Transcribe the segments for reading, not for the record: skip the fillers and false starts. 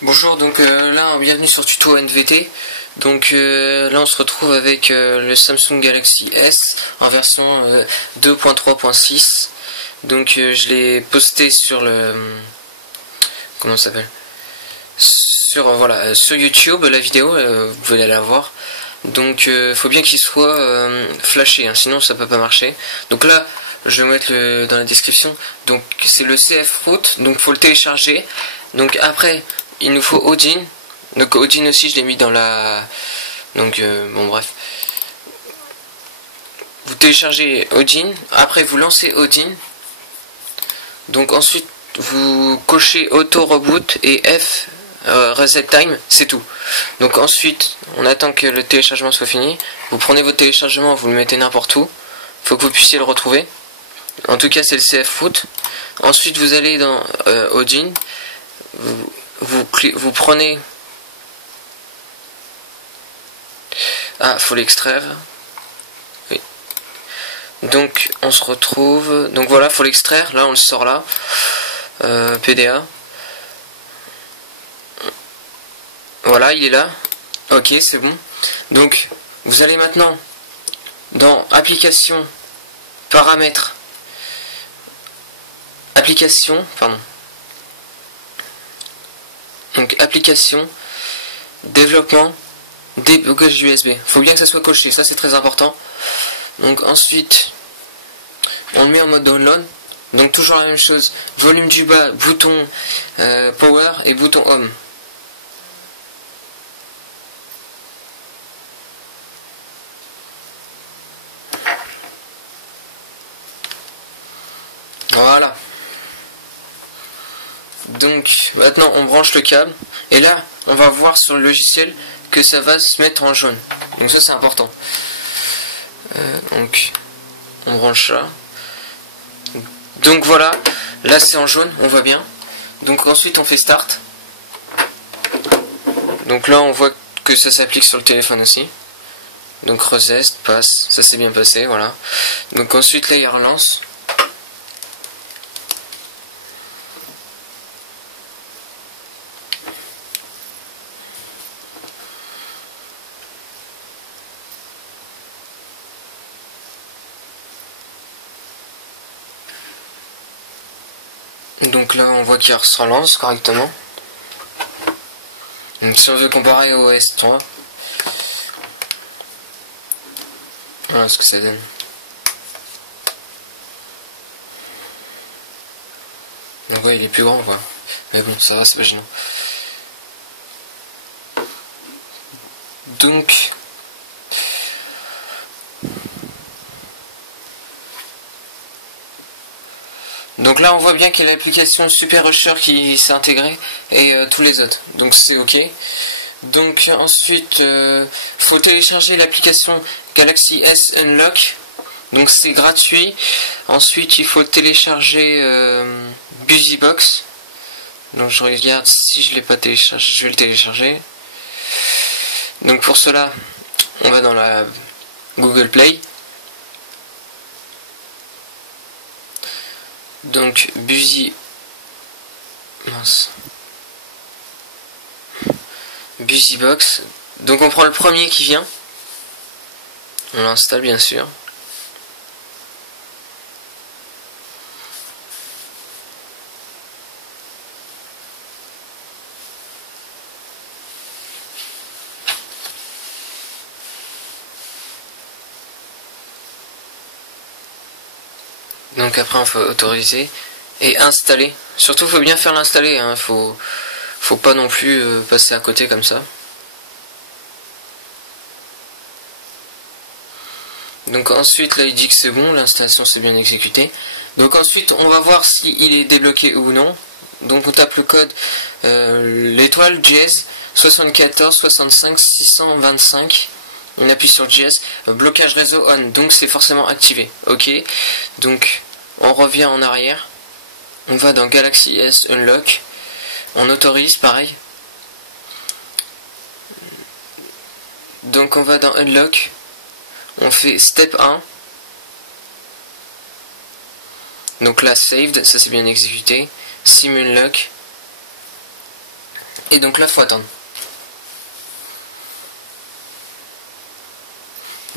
Bonjour, donc là, bienvenue sur Tuto NVT. Donc là, on se retrouve avec le Samsung Galaxy S en version 2.3.6. Donc je l'ai posté sur le... comment ça s'appelle, sur voilà, sur YouTube, la vidéo, vous pouvez aller la voir. Donc faut bien qu'il soit flashé, hein, sinon ça peut pas marcher. Donc là, je vais mettre dans la description. Donc c'est le CF Root, donc faut le télécharger. Donc après, il nous faut Odin. Donc Odin aussi, je l'ai mis dans la... Donc bon bref. Vous téléchargez Odin, après vous lancez Odin. Donc ensuite vous cochez Auto Reboot et F Reset Time, c'est tout. Donc ensuite on attend que le téléchargement soit fini. Vous prenez votre téléchargement, vous le mettez n'importe où. Faut que vous puissiez le retrouver. En tout cas c'est le CF Root. Ensuite vous allez dans Odin. Vous prenez... Ah, faut l'extraire. Oui. Donc on se retrouve. Donc voilà, faut l'extraire. Là on le sort là. PDA. Voilà, il est là. Ok, c'est bon. Donc vous allez maintenant dans Application, Paramètres. Application, pardon. Donc application, développement, débogage USB. Faut bien que ça soit coché, ça c'est très important. Donc ensuite, on le met en mode download. Donc toujours la même chose. Volume du bas, bouton power et bouton home. Voilà. Donc maintenant on branche le câble et là on va voir sur le logiciel que ça va se mettre en jaune. Donc ça c'est important. Donc on branche ça. Donc voilà, là c'est en jaune, on voit bien. Donc ensuite on fait start. Donc là on voit que ça s'applique sur le téléphone aussi. Donc reset, passe, ça s'est bien passé, voilà. Donc ensuite là il relance. Donc là on voit qu'il se relance correctement. Donc si on veut comparer au S3, voilà ce que ça donne. Donc ouais, il est plus grand quoi. Mais bon, ça va, c'est pas gênant. Donc là on voit bien qu'il y a l'application Super Rusher qui s'est intégrée et tous les autres. Donc c'est ok. Donc ensuite faut télécharger l'application Galaxy S Unlock. Donc c'est gratuit. Ensuite il faut télécharger Busybox. Donc je regarde si je l'ai pas téléchargé. Je vais le télécharger. Donc pour cela on va dans la Google Play. Donc Busybox. Donc on prend le premier qui vient. On l'installe bien sûr. Donc après on faut autoriser et installer. Surtout faut bien faire l'installer, hein. Faut pas non plus passer à côté comme ça. Donc ensuite là il dit que c'est bon, l'installation s'est bien exécutée. Donc ensuite on va voir s'il est débloqué ou non. Donc on tape le code l'étoile dièse 74 65 625. On appuie sur dièse, blocage réseau on, donc c'est forcément activé. Ok, donc on revient en arrière. On va dans Galaxy S Unlock. On autorise pareil. Donc on va dans Unlock. On fait Step 1. Donc là, Saved, ça c'est bien exécuté. Sim Unlock. Et donc là, faut attendre.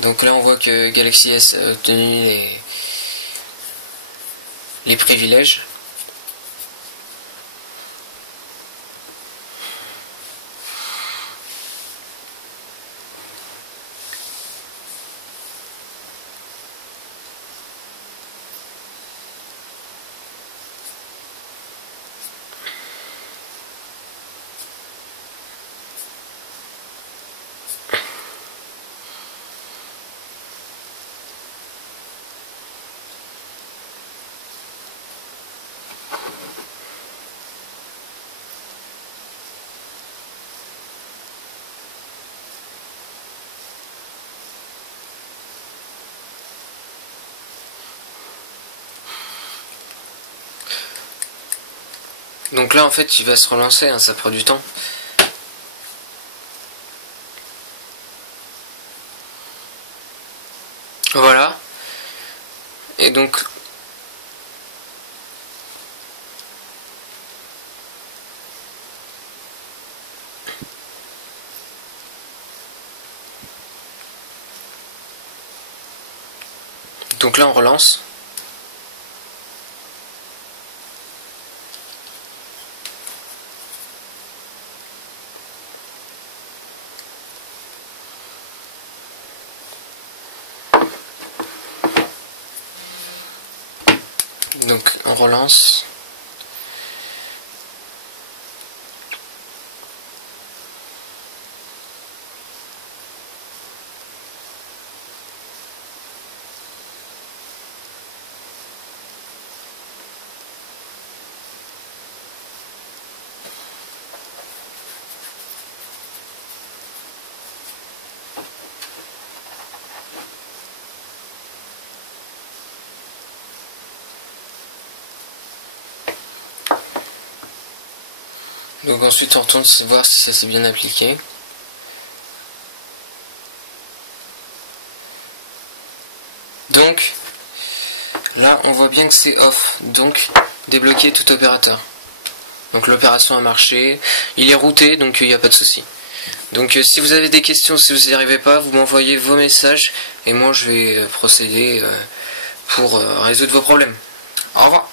Donc là, on voit que Galaxy S a obtenu les privilèges. Donc là en fait il va se relancer, hein, ça prend du temps. Voilà. Et donc là on relance. Donc on relance. Donc ensuite on retourne voir si ça s'est bien appliqué. Donc là on voit bien que c'est off, donc débloquer tout opérateur. Donc l'opération a marché, il est routé, donc il n'y a pas de souci. Donc si vous avez des questions, si vous n'y arrivez pas, vous m'envoyez vos messages et moi je vais procéder pour résoudre vos problèmes. Au revoir.